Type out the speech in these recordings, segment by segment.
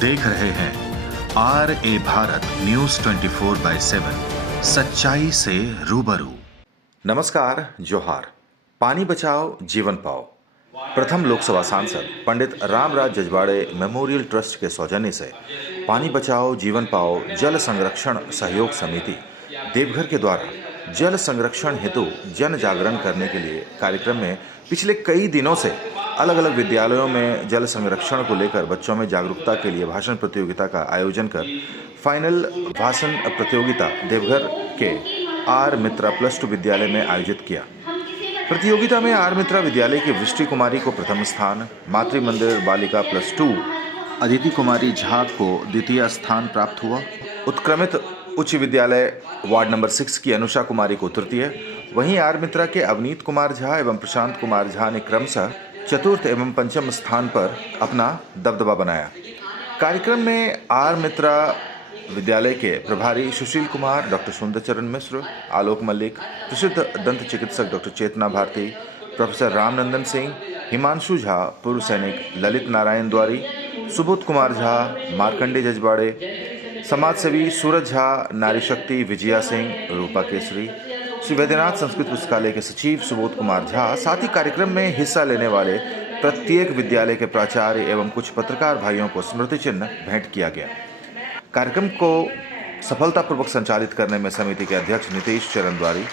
देख रहे हैं RA भारत न्यूज 24/7, सच्चाई से रूबरू। नमस्कार, जोहार। पानी बचाओ जीवन पाओ। प्रथम लोकसभा सांसद पंडित रामराज जजवाड़े मेमोरियल ट्रस्ट के सौजन्य से पानी बचाओ जीवन पाओ जल संरक्षण सहयोग समिति देवघर के द्वारा जल संरक्षण हेतु जन जागरण करने के लिए कार्यक्रम में पिछले कई दिनों से अलग अलग विद्यालयों में जल संरक्षण को लेकर बच्चों में जागरूकता के लिए भाषण प्रतियोगिता का आयोजन कर फाइनल भाषण प्रतियोगिता देवघर के आर मित्रा +2 विद्यालय में आयोजित किया। प्रतियोगिता में आर मित्रा विद्यालय की वृष्टि कुमारी को प्रथम स्थान, मातृ मंदिर बालिका +2 अदिति कुमारी झा को द्वितीय स्थान प्राप्त हुआ। उत्क्रमित उच्च विद्यालय वार्ड नंबर 6 की अनुषा कुमारी को तृतीय, वहीं आर मित्रा के अवनीत कुमार झा एवं प्रशांत कुमार झा ने क्रमशः चतुर्थ एवं पंचम स्थान पर अपना दबदबा बनाया। कार्यक्रम में आर मित्रा विद्यालय के प्रभारी सुशील कुमार, डॉक्टर सुंदरचरण मिश्र, आलोक मल्लिक, प्रसिद्ध दंत चिकित्सक डॉक्टर चेतना भारती, प्रोफेसर रामनंदन सिंह, हिमांशु झा, पूर्व सैनिक ललित नारायण द्वारी, सुबोध कुमार झा, मार्कंडे जजवाड़े, समाजसेवी सूरज झा, नारी शक्ति विजया सिंह, रूपा केसरी, श्री वैद्यनाथ संस्कृत पुस्तकालय के सचिव सुबोध कुमार झा, साथ ही कार्यक्रम में हिस्सा लेने वाले प्रत्येक विद्यालय के प्राचार्य एवं कुछ पत्रकार भाइयों को स्मृति चिन्ह भेंट किया गया। कार्यक्रम को सफलतापूर्वक संचालित करने में समिति के अध्यक्ष नीतीश चरण द्वारी,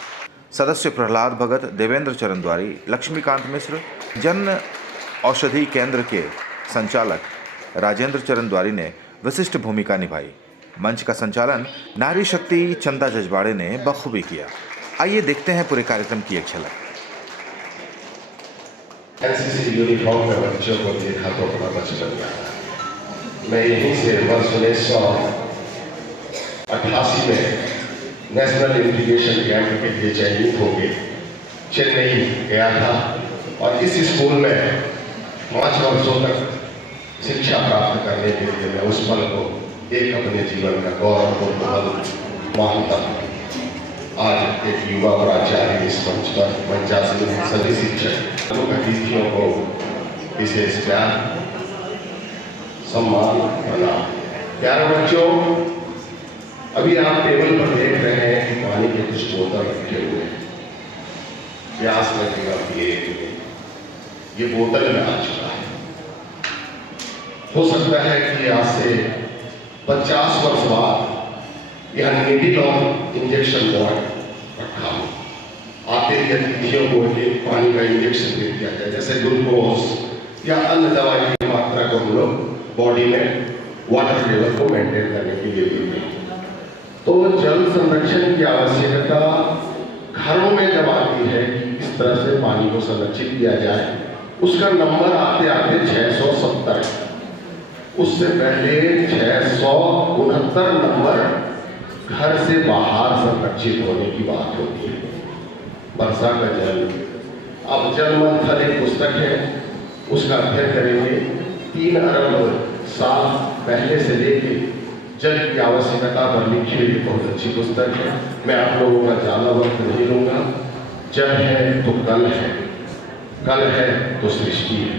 सदस्य प्रहलाद भगत, देवेंद्र चरण द्वारी, लक्ष्मीकांत मिश्र, जन औषधि केंद्र के संचालक राजेंद्र चरण द्वारी ने विशिष्ट भूमिका निभाई। मंच का संचालन नारी शक्ति चंदा जजवाड़े ने बखूबी किया। आइए देखते हैं पूरे कार्यक्रम की एक झलक। एनसीसी यूनिफॉर्म में बच्चों को देखा तो अपना बचपन याद आया। मैं यहीं से वर्ष 1988 में नेशनल इंटीग्रेशन कैंप के लिए चयनित होकर चेन्नई गया था और इस स्कूल में 5 वर्षों तक शिक्षा प्राप्त करने के लिए मैं उस पल को एक अपने जीवन का गौरवपूर्ण पल मानता हूँ। आज एक युवा प्राचार्य इस मंच पर पंचायत सभी शिक्षक अतिथियों को विशेष प्यार सम्मान प्रदान। प्यारे बच्चों, अभी आप टेबल पर देख रहे हैं कि पानी के कुछ बोतल रखे हुए हैं। प्यास लगेगा ये बोतल में आ चुका है। हो सकता है कि आज से 50 वर्ष बाद यह नीडल और इंजेक्शन बॉर्ड रखा हो। आते ही अतिथियों को एक पानी का इंजेक्शन दे दिया जाए, जैसे ग्लूकोज या अन्य दवाई की मात्रा को हम लोग बॉडी में वाटर लेवल को मेंटेन करने के लिए देते हैं। तो जल संरक्षण की आवश्यकता घरों में जब आती है कि इस तरह से पानी को संरक्षित किया जाए, उसका नंबर आते आते 670 है। उससे पहले 669 नंबर घर से बाहर संरक्षित होने की बात होती है। वर्षा का जल, अब जल मंथन एक पुस्तक है, उसका अध्ययन करेंगे। 3 अरब साल पहले से लेके जल की आवश्यकता पर लिखी हुई बहुत अच्छी पुस्तक है। मैं आप लोगों का ज़्यादा वक्त नहीं लूँगा। जल है तो कल है, कल है तो सृष्टि है।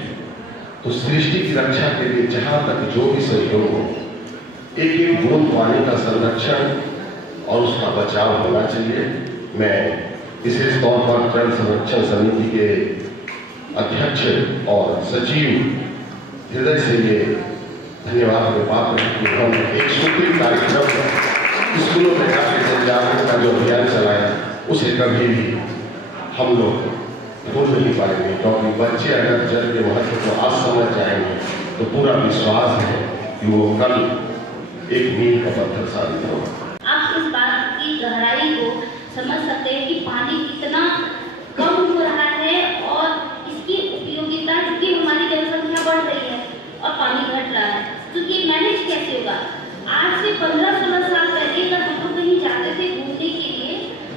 तो सृष्टि की रक्षा के लिए जहाँ तक जो भी सहयोग हो, एक एक बूंद पानी का संरक्षण और उसका बचाव होना चाहिए। मैं विशेष तौर पर जल संरक्षण समिति के अध्यक्ष और सचिव हृदय से ये धन्यवाद के पात्र कि हम एक सूत्री कार्यक्रम स्कूलों में जाकर जल जागरण का जो अभियान चलाया, उसे कभी भी हम लोग भूल नहीं पाएंगे, क्योंकि बच्चे अगर जल के महत्व को आज समझ जाएंगे तो पूरा विश्वास है कि वो कल एक मील का पत्थर साबित होगा। आप इस बात की गहराई को समझ सकते हैं कि पानी कितना कम हो रहा है और इसकी उपयोगिता, क्योंकि हमारी जनसंख्या बढ़ रही है और पानी घट रहा है, तो ये मैनेज कैसे होगा। आज से 15-16 साल पहले अगर हम लोग कहीं जाते थे घूमने के लिए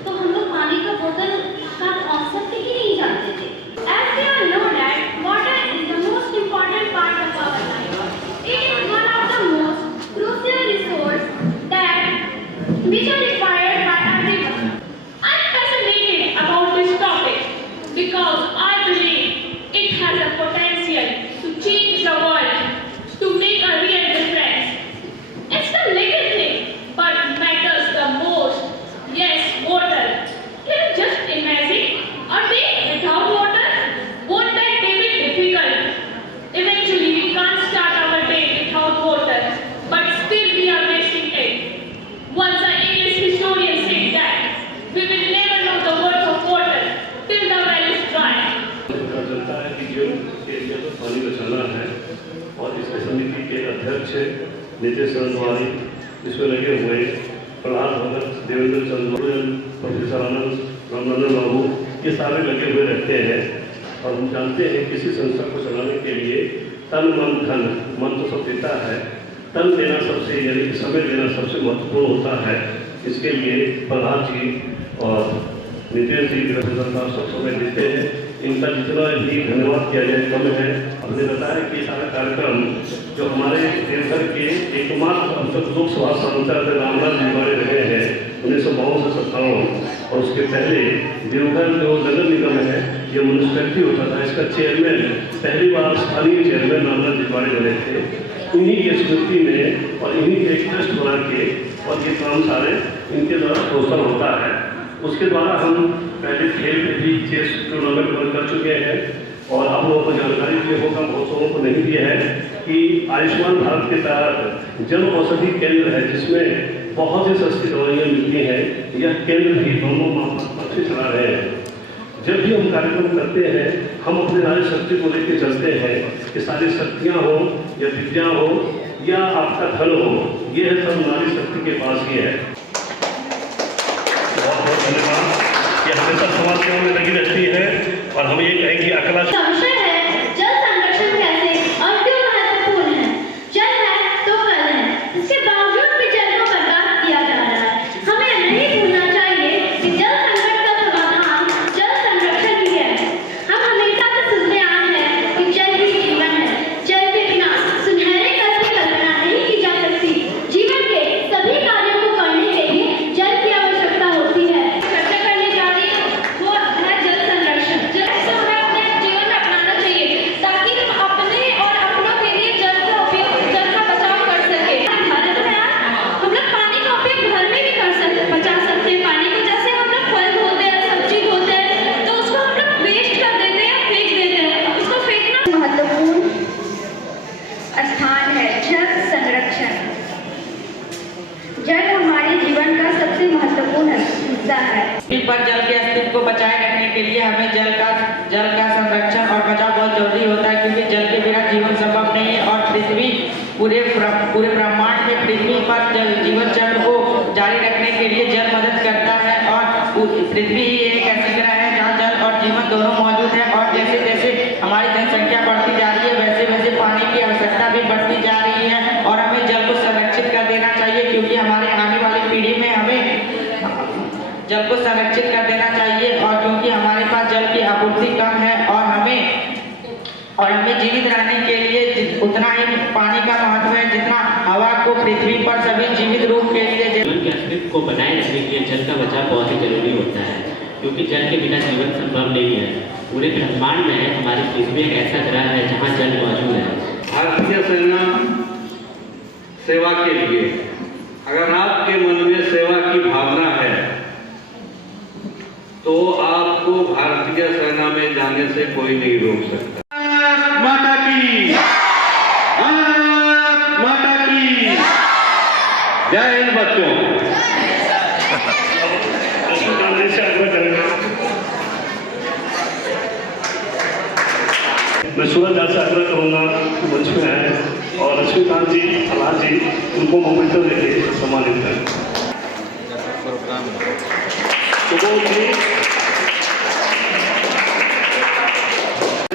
तो हम लोग पानी का बोतल का कॉन्सेप्ट ही नहीं जानते थे। As we all know that water is the most important part of our life. It is one of the most crucial resources that which are required by every जीवन के लिए तो पानी बचाना है और इस समिति के अध्यक्ष नितेश चंद्रवारी इसमें लगे हुए प्रहलाद भगत, देवेंद्र चंद्र, प्रोफेसर आनंद, रामनंदन बाबू, ये सारे लगे हुए रहते हैं। और हम जानते हैं किसी संस्था को चलाने के लिए तन मन धन, मन तो सब देता है, तन देना सबसे यानी समय देना सबसे महत्वपूर्ण होता है। इसके लिए प्रहलाद जी और नितेश जी सरकार सब समय देते हैं। इनका जितना भी धन्यवाद किया जाए कम है। हमने बताया कि सारा कार्यक्रम जो हमारे देवघर के एकमात्र अब तक लोकसभा सांसद रामराज जिजवाड़े रहे हैं 1952 से 57, और उसके पहले देवघर जो नगर निगम है ये म्यूनिसिपैलिटी होता था, इसका चेयरमैन पहली बार स्थानीय चेयरमैन रामराज जिजवाड़े बने थे। इन्हीं की स्मृति में और इन्हीं के एक ट्रस्ट बना के और ये काम सारे इनके द्वारा प्रोत्साहन होता है। उसके द्वारा हम पहले खेल में भी चेस टूर्नामेंट बंद कर चुके हैं और आप लोगों को जानकारी भी होगा, बहुत लोगों को नहीं दिया है कि आयुष्मान भारत के तहत जन औषधि केंद्र है जिसमें बहुत ही सस्ती दवाइयाँ मिलती हैं। यह केंद्र भी दोनों माँ से चला रहे हैं। जब भी हम कार्यक्रम करते हैं हम अपने नारी शक्ति को लेकर चलते हैं कि सारी शक्तियाँ हो या विद्या हो या आपका धन हो, ये सब नारी शक्ति के पास ही है। बहुत बहुत धन्यवाद। ये हमेशा समाज सेवा में लगी रहती है और हम ये कहेंगे अकला संशय है जल संरक्षण कैसे और क्यों महत्वपूर्ण है। जल है तो कल है, इसके बावजूद भी जल को बर्बाद किया जा रहा है। हमें नहीं भूलना चाहिए कि जल संकट का समाधान जल संरक्षण ही है। हम हमेशा से सुनते आए हैं कि जल ही जीवन है, जल के बिना सुनहरे कल की कल्पना नहीं की जा सकती। जीवन के सभी कार्यों को करने के लिए जल की आवश्यकता होती है। चर्चा करने जा रही वो है जल संरक्षण। जल को हमें अपने जीवन में अपनाना चाहिए ताकि हम अपने और अपनों के लिए जल का उपयोग, जल का बचाव कर सके। भारत में हम लोग पानी का उपयोग घर में भी कर सकते, बचा सकते हैं पानी को। जैसे हम लोग फल धोते हैं, सब्जी धोते हैं, तो उसको हम लोग वेस्ट कर देते हैं, फेंक देते हैं। उसको फेंकना महत्वपूर्ण स्थान है। जल संरक्षण, जल हमारे जीवन का सबसे महत्वपूर्ण हिस्सा है। पर जल के अस्तित्व को बचाए रखने के लिए हमें जल का संरक्षण और बचाव बहुत जरूरी होता है, क्योंकि जल के बिना जीवन संभव नहीं है। और पृथ्वी पूरे ब्रह्मांड में पृथ्वी पर जीवन चक्र को जारी रखने के लिए जल मदद करता है। और पृथ्वी ही एक ऐसी ग्रह है जहाँ जल और जीवन दोनों मौजूद है। और जैसे जैसे हमारी जनसंख्या बढ़ती जा रही है वैसे वैसे पानी की आवश्यकता भी बढ़ती जा रही है। और हमें जल को संरक्षित कर देना चाहिए, क्योंकि हमारे आने वाली पीढ़ी में हमें जल को संरक्षित कर देना चाहिए। और क्योंकि हमारे पास जल की आपूर्ति कम है और हमें जीवित रहने के लिए उतना ही पानी का महत्व है जितना हवा को पृथ्वी पर सभी जीवित रूप के लिए जीवन के अस्तित्व को बनाए रखने के लिए जल का बचाव बहुत ही जरूरी होता है, क्योंकि जल के बिना जीवन संभव नहीं है। पूरे ब्रह्मांड में हमारी पृथ्वी एक ऐसा ग्रह है जहाँ जल मौजूद है। भारतीय सेना सेवा के लिए अगर आपके मन में सेवा की भावना है तो आपको भारतीय सेना में जाने से कोई नहीं रोक सकता। माता की जय हिंद बच्चों। मैं सूरज से आग्रह करूंगा कि मंच में आए और लक्ष्मीकांत जी, प्रहलाद जी उनको मोमेंटो देके सम्मानित करें।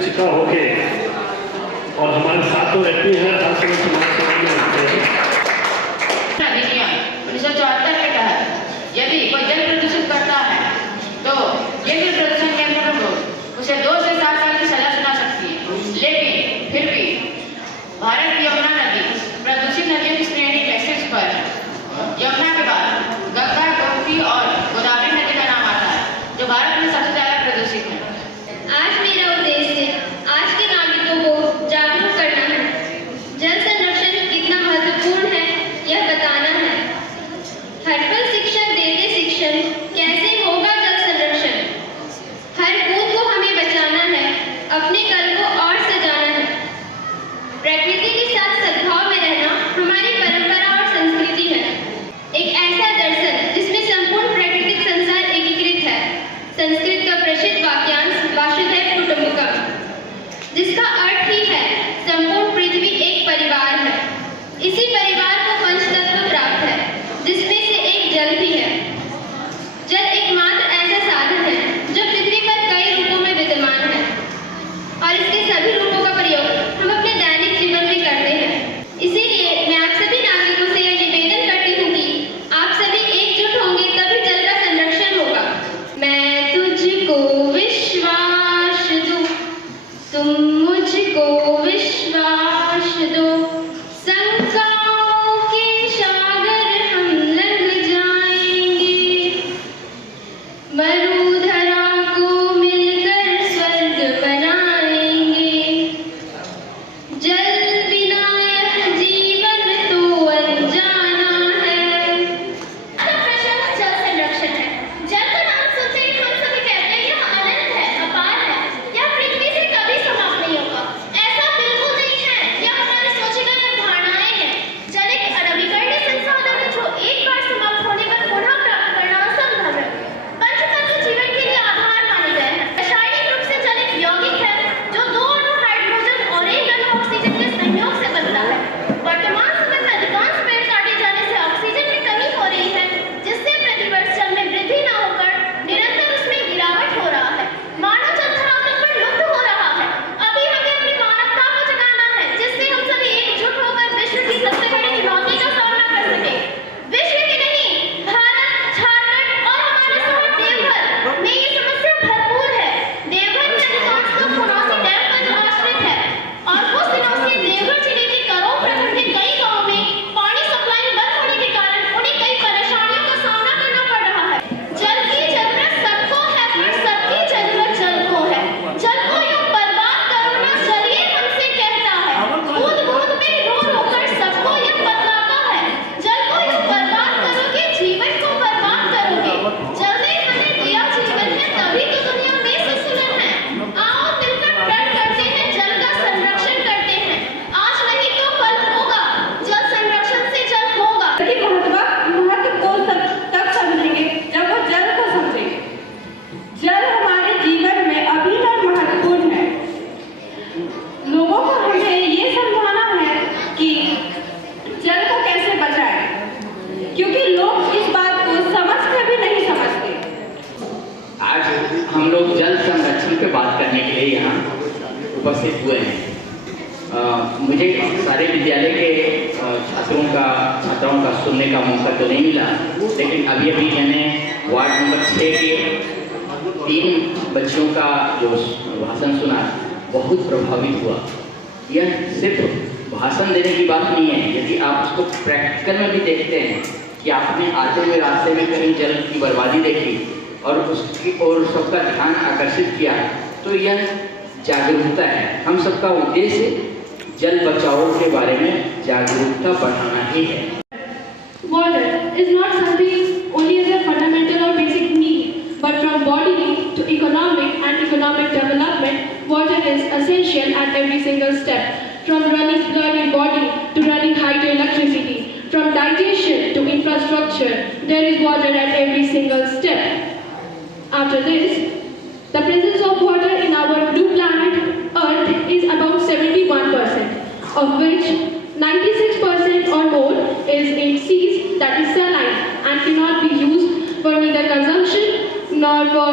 चिका होके और हमारे साथ तो रहती है, हर समय समाज सेवा में रहते हैं। 1974 के तहत यदि कोई जल प्रदूषित करता है तो ये भी प्रदूषण के अंतर्गत उसे 2 से 7 साल की सजा सुना सकती है। लेकिन फिर भी भारत की यमुना नदी प्रदूषित नदियों की श्रेणी के शीर्ष पर यमुना के बाद गंगा, गोमती और गोदावरी नदी का नाम आता है, जो भारत में सबसे ज्यादा प्रदूषित है। आज मेरा उद्देश्य आज के जिसका अर्थ ही है संपूर्ण पृथ्वी एक परिवार है। इसी परिवार को पंचतत्व प्राप्त है, जिसमें से एक जल भी है। जल एकमात्र ऐसा साधन है जो पृथ्वी पर कई रूपों में विद्यमान है और इसके सभी रूपों का प्रयोग हम अपने दैनिक जीवन में करते हैं। इसीलिए मैं आप सभी नागरिकों से यह निवेदन करती हूँ कि आप सभी एकजुट होंगे तभी जल का संरक्षण होगा। मैं तुझको विश्वास दूं, तुम मुझको विश्वास दो, शंकाओं के सागर हम लंघ जाएंगे, मरुधरा को मिलकर स्वर्ग बनाएंगे। जल बिना यह जीवन तो अनजाना है। प्रश्न जल संरक्षण है। जल का नाम सुनते ही हम सभी कहते हैं यह अनंत है, अपार है, यह पृथ्वी से कभी समाप्त नहीं होगा। ऐसा बिल्कुल नहीं है, यह हमारे सोचे गए धारणाएं हैं। जल एक अनवीकरणीय संसाधन है जो एक बार समाप्त होने पर पुनः प्राप्त करना असंभव है। पंचतत्व जीवन के लिए आधार माने गए हैं। रासायनिक रूप से जल एक यौगिक है जो दो अणु हाइड्रोजन और एक अणु ऑक्सीजन के संयोग से बनता है। वर्तमान समय में अधिकांश पेड़ काटे जाने से ऑक्सीजन में कमी हो रही है, जिससे प्रतिवर्ष जल में वृद्धि न होकर निरंतर उसमें गिरावट हो रहा है। मानव जल धरातल पर लुप्त हो रहा है। अभी हमें अपनी मानवता को जगाना है, जिससे हम सभी एकजुट होकर विश्व की सबसे बड़ी चुनौती का सामना कर सके। विश्व ही नहीं, भारत, झारखंड और हमारे शहर देवघर में ये समस्या भरपूर है। देवघर में अधिकांश लोग पुनौसी डैम पर आश्रित है और कुछ दिनों से देवघर जिले के करों प्रखंड के कई गांवों में पानी सप्लाई बंद होने के कारण उन्हें कई परेशानियों का सामना करना पड़ रहा है। जल की जरूरत सबको है, पर सबकी जरूरत जल को है। जल को यूं बर्बाद करो ना, जल ये हमसे कहता है। बूंद बूंद में रो रोकर सबको ये बतलाता है। जल को यूं बर्बाद करोगे, जीवन को बर्बाद करोगे। जल ने हमें दिया जीवन है, तभी तो दुनिया में संतुलन है। आओ मिलकर प्रण करते हैं, जल का संरक्षण करते हैं। आज नहीं तो कल होगा, जल संरक्षण से जल होगा। महत्व को तब समझेंगे जब वो जल को समझेंगे। जल हमारे जीवन में अभिन्न महत्वपूर्ण है। लोगों को हमें ये समझाना है कि जल को कैसे बचाएं, क्योंकि लोग इस बात को समझ कर भी नहीं समझते। आज हम लोग जल संरक्षण पे बात करने के लिए यहाँ उपस्थित हुए हैं। मुझे सारे विद्यालय के छात्राओं का सुनने का मौका तो नहीं मिला, लेकिन अभी मैंने वार्ड नंबर 6 के 3 बच्चों का जो भाषण सुना, बहुत प्रभावित हुआ। यह सिर्फ भाषण देने की बात नहीं है। यदि आप उसको प्रैक्टिकल में भी देखते हैं कि आपने आते हुए रास्ते में कहीं जल की बर्बादी देखी और उसकी और सबका ध्यान आकर्षित किया, तो यह जागरूकता है। हम सबका उद्देश्य जल बचाओ के बारे में जागरूकता बढ़ाना ही है। Water is not something only as a fundamental or basic need, but from bodily to economic and economic development, water is essential at every single step. From running blood in body to running hydroelectricity, from digestion to infrastructure, there is water at every single step. After this, the presence of water in our blue planet Earth is about 71%, of which 96% or more is in seas that is saline and cannot be used for neither consumption nor for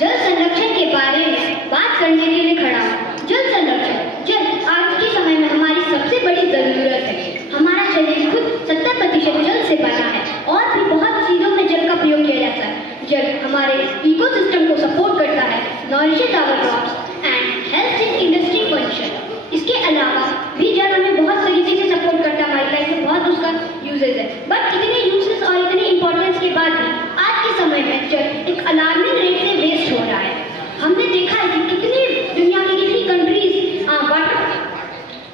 जल संरक्षण के बारे में बात करने के लिए खड़ा हूँ। जल संरक्षण, जल आज के समय में हमारी सबसे बड़ी जरूरत है। हमारा शरीर खुद 70% जल से बना है और भी बहुत चीजों में जल का प्रयोग किया जाता है। जल हमारे इकोसिस्टम को सपोर्ट करता है, nourishes our crops and helps in industry function. इसके अलावा भी जल हमें बहुत तरीके से सपोर्ट करता है, हमारी लाइफ में बहुत उसका यूजेस है। बट इतने यूजेस और इतने इंपॉर्टेंस के बाद भी आज के समय में जल एक अलार्मिंग रेट से वेस्ट हो रहा है। हमने देखा है कि कितनी दुनिया की कितनी कंट्रीज वाटर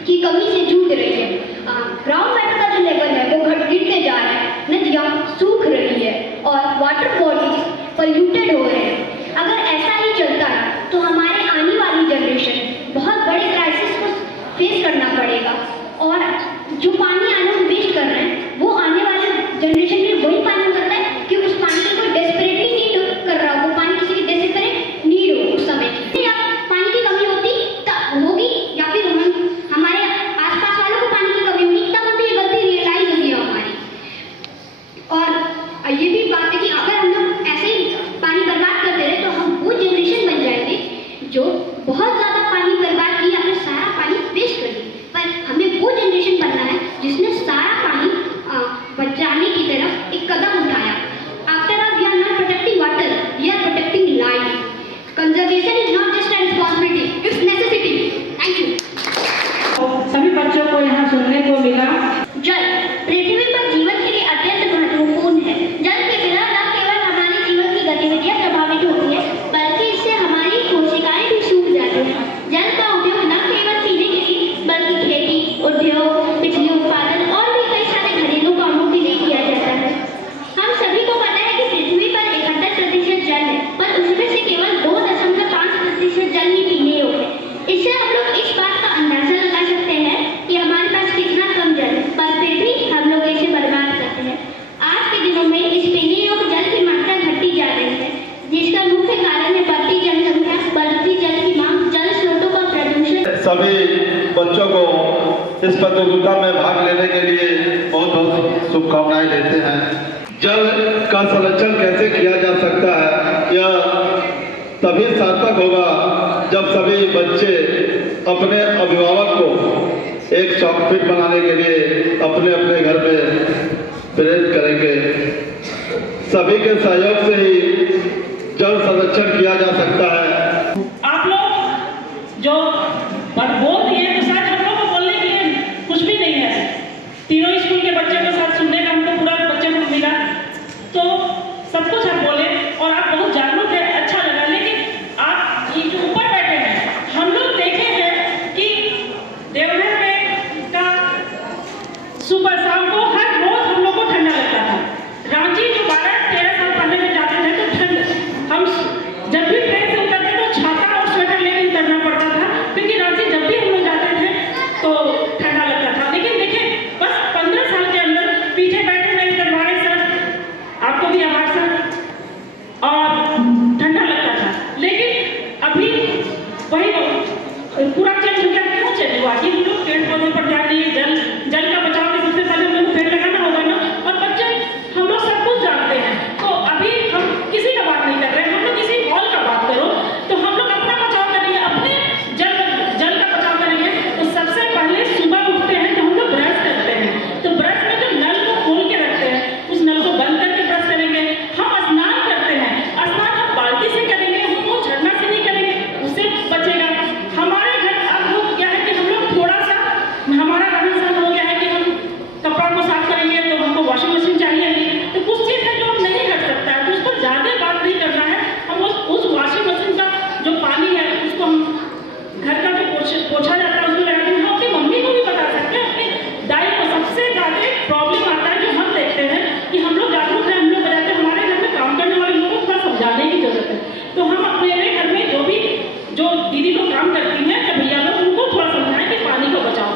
की कमी से जूझ रही है। ग्राउंड वाटर का जो लेवल है वो गिरते जा रहा है, नदियाँ सूख रही है और वाटर बॉडीज पॉल्यूटेड हो रहे हैं। अगर ऐसा ही चलता है तो हमारे आने वाली जनरेशन बहुत बड़े क्राइसिस को फेस करना पड़ेगा और जो पानी आने में वेस्ट कर रहे हैं वो आने वाले जनरेशन में वही पानी हो सकता है कि उस पानी की कोई डेस्परेटली नीड कर रहा हो, वो पानी किसी की डेस्परेट नीड हो उस समय। या पानी की कमी होती तब वो सभी बच्चों को इस प्रतियोगिता में भाग लेने के लिए बहुत बहुत शुभकामनाएं देते हैं। जल का संरक्षण कैसे किया जा सकता है, यह तभी सार्थक होगा जब सभी बच्चे अपने अभिभावक को एक चॉकपीट बनाने के लिए अपने अपने घर में प्रेरित करेंगे। सभी के सहयोग से ही जल संरक्षण किया जा सकता है। आप लोग जो बोल दिए तो शायद हम लोग को बोलने के लिए कुछ भी नहीं है। तीनों स्कूल के बच्चों के साथ सुनने का हमको पूरा बच्चों को मिला, तो सब कुछ आप बोले और आप बहुत जागरूक है, अच्छा लगा। लेकिन आप ये जो ऊपर बैठे हैं, हम लोग देखे हैं कि देवघर में का सुबह शाम को हर रोज हम लोग को ठंडा लगता था। रांची जो 12-13 साल पहले में जाते थे तो ठंड, हम जब भी ट्रेन से उतरते तो छाता और स्वेटर लेकर उतरना पड़ता था, क्योंकि रांची जब भी हम लोग जाते थे तो ठंडा लगता था। लेकिन देखिए, बस 15 साल के अंदर पीछे बैठे मेरे दरबारे सर, आपको भी आभार सर, और ठंडा लगता था। लेकिन अभी वही पूरा चेंज हो गया। क्यों चेंज हुआ कि हम लोग पेड़ पौधे पर ध्यान दिए, जल का बचाव के सबसे पहले हम लोग पेड़ लगाना होगा ना। और बच्चे हम लोग सब कुछ जानते हैं, तो अभी हम किसी का बात नहीं कर रहे हैं, हम लोग किसी हॉल का बात करो तो हम लोग अपना बचाव करेंगे, अपने जल का बचाव करेंगे। तो सबसे पहले सुबह उठते हैं तो हम लोग ब्रश करते हैं, तो ब्रश में जो नल को खोल के रखते हैं उस नल को बंद करके ब्रश करेंगे। हम स्नान करते हैं, स्नान हम बाल्टी से करेंगे, हम वो झरना से नहीं करेंगे, उससे बचेगा। हमारे घर अब हो गया है कि हम लोग थोड़ा सा, हमारा रहन सहन हो गया है कि हम कपड़ा को साफ करेंगे तो हमको वॉशिंग मशीन चाहिए नहीं, तो कुछ चीज़ है जो हम नहीं कर सकता है, तो उस पर ज़्यादा बात नहीं करना है। हम उस वॉशिंग मशीन का जो पानी है उसको हम घर का जो पोछा जाता है उसमें लगा देंगे। हम अपनी मम्मी को भी बता सकते हैं, अपनी दाई को। सबसे ज़्यादा प्रॉब्लम आता है जो हम देखते हैं कि हम लोग जागरूक हैं, हम लोग बजाते हैं, हमारे घर में काम करने वाले लोगों को थोड़ा समझाने की जरूरत है। तो हम अपने घर में जो दीदी लोग काम करती हैं या भैया लोग, उनको थोड़ा समझाएं कि पानी को बचाओ।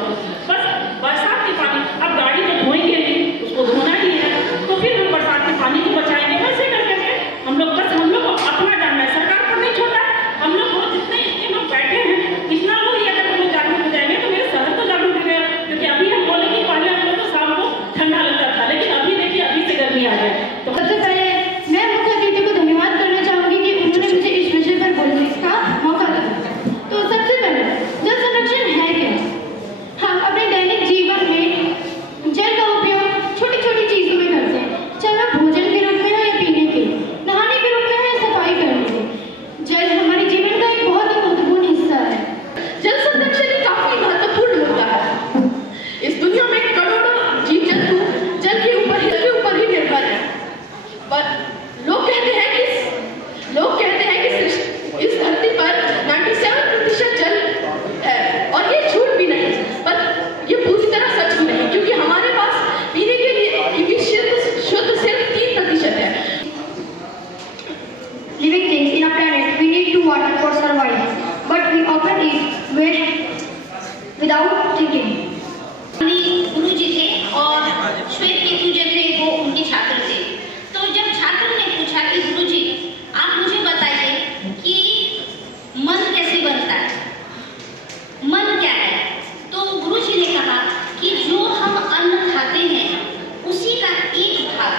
बस बरसात के पानी, अब गाड़ी तो धोएंगे नहीं, उसको धोना ही है, तो फिर हम बरसात के पानी को बचाएंगे। वैसे कर करके हम लोग, बस हम लोग को अपना जानना है, सरकार पर नहीं छोड़ना है। हम लोग बहुत जितने लोग बैठे हैं, इतना लोग ही अगर हम लोग जागरूक हो जाएंगे तो मेरे शहर तो जागरूक हो गया। क्योंकि अभी हम बोले कि पहले हम लोग को शाम को ठंडा लगता था, लेकिन अभी देखिए अभी से गर्मी आ जाए। तो सबसे पहले मैं मुख्य अतिथि को धन्यवाद करना चाहूंगी कि उन्होंने मुझे इस विषय पर बोलने का मौका दिया। तो सबसे पहले जल संरक्षण है क्या? हम अपने दैनिक जीवन में जल का उपयोग छोटी छोटी चीजों में करते हैं, चाहे वह भोजन के रूप में हो या पीने के, नहाने के रूप में हो या सफाई करने के। जल हमारे जीवन का एक बहुत ही महत्वपूर्ण हिस्सा है। जल संरक्षण काफी महत्वपूर्ण होता है। इस दुनिया में करोड़ों जीव जंतु जल के ऊपर ही निर्भर है। पर लोग कहते हैं कि इस धरती पर 97% जल है, और ये झूठ भी नहीं, पर ये पूरी तरह सच भी नहीं, क्योंकि हमारे पास पीने के लिए शुद्ध सिर्फ 3% है। Living things in a planet, we need to water for survival, but we often eat waste without thinking. गुरु जी थे और श्वेत केतु जो थे वो उनके छात्र थे। तो जब छात्र ने पूछा कि गुरु जी आप मुझे बताइए कि मन कैसे बनता है, मन क्या है? तो गुरु जी ने कहा कि जो हम अन्न खाते हैं उसी का एक भाग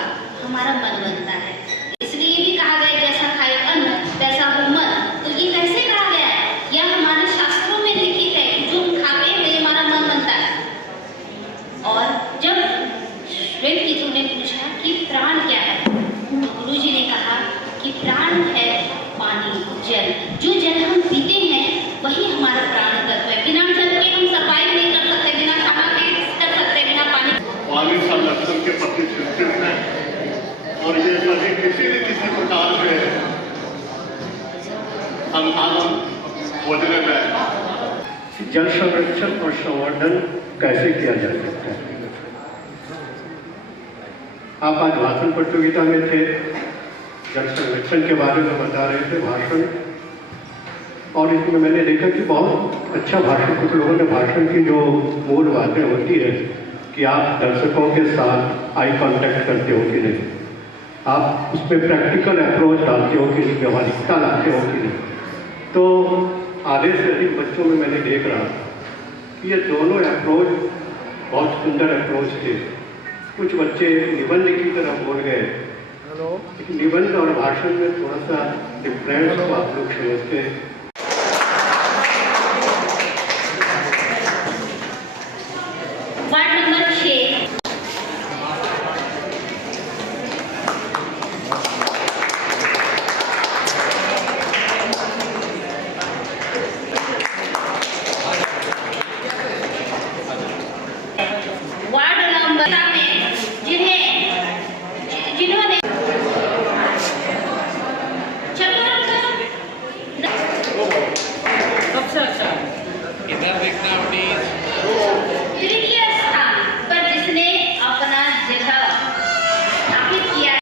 हमारा मन बनता है। इसलिए ये भी कहा गया जैसा खाए अन्न वैसा हो मन। तो ये कैसे कहा गया है? यह हमारे शास्त्रों में लिखित है कि जो हम खाते हैं वही हमारा मन बनता है। और जब श्वेत केतु ने पूछा कि प्राण क्या है, तो गुरु जी ने कहा कि प्राण है पानी, जल। जो जल हम पीते हैं वही हमारा प्राण तत्व है। बिना जल के हम सफाई नहीं कर सकते, बिना खाना के कर सकते, बिना पानी संरक्षण के प्रति चिंतित हैं, और ये सभी किसी न किसी प्रकार से संसाधन खोजने में। जल संरक्षण और संवर्धन कैसे किया जा सकता है? आप आज भाषण प्रतियोगिता में थे, जल संरक्षण के बारे में बता रहे थे भाषण, और इसमें मैंने देखा कि बहुत अच्छा भाषण, कुछ लोगों ने भाषण की जो मूल बातें होती है कि आप दर्शकों के साथ आई कांटेक्ट करते हो कि नहीं, आप उस पर प्रैक्टिकल अप्रोच डालते हो कि नहीं, व्यवहारिकता लाते हो कि नहीं। तो आधे से अधिक बच्चों में मैंने देख रहा था कि ये दोनों अप्रोच बहुत सुंदर अप्रोच थे। कुछ बच्चे निबंध की तरफ बोल गए, निबंध और भाषण में थोड़ा सा डिफरेंस को आप लोग समझते हैं। वार्ड नंबर 6 वार्ड नंबर में जिन्होंने तृतीय स्थान पर जिसने अपना जगह स्थापित किया,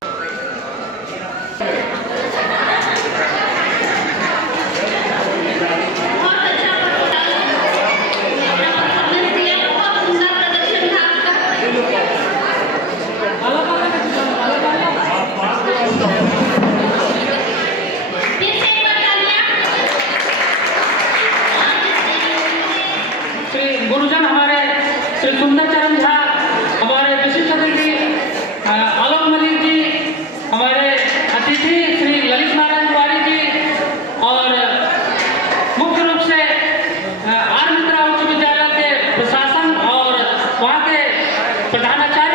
बहुत अच्छा परफॉर्मेंस दिया, बहुत सुंदर प्रदर्शन था फिर से एक बार तालियां। श्री गुरुजन हमारे श्री सुंदर चरण झा, हमारे विशिष्ट अतिथि आलोक मलिक जी, हमारे अतिथि श्री ललित नारायण तिवारी जी, और मुख्य रूप से आर मित्रा उच्च विद्यालय के प्रशासन और वहाँ के प्रधानाचार्य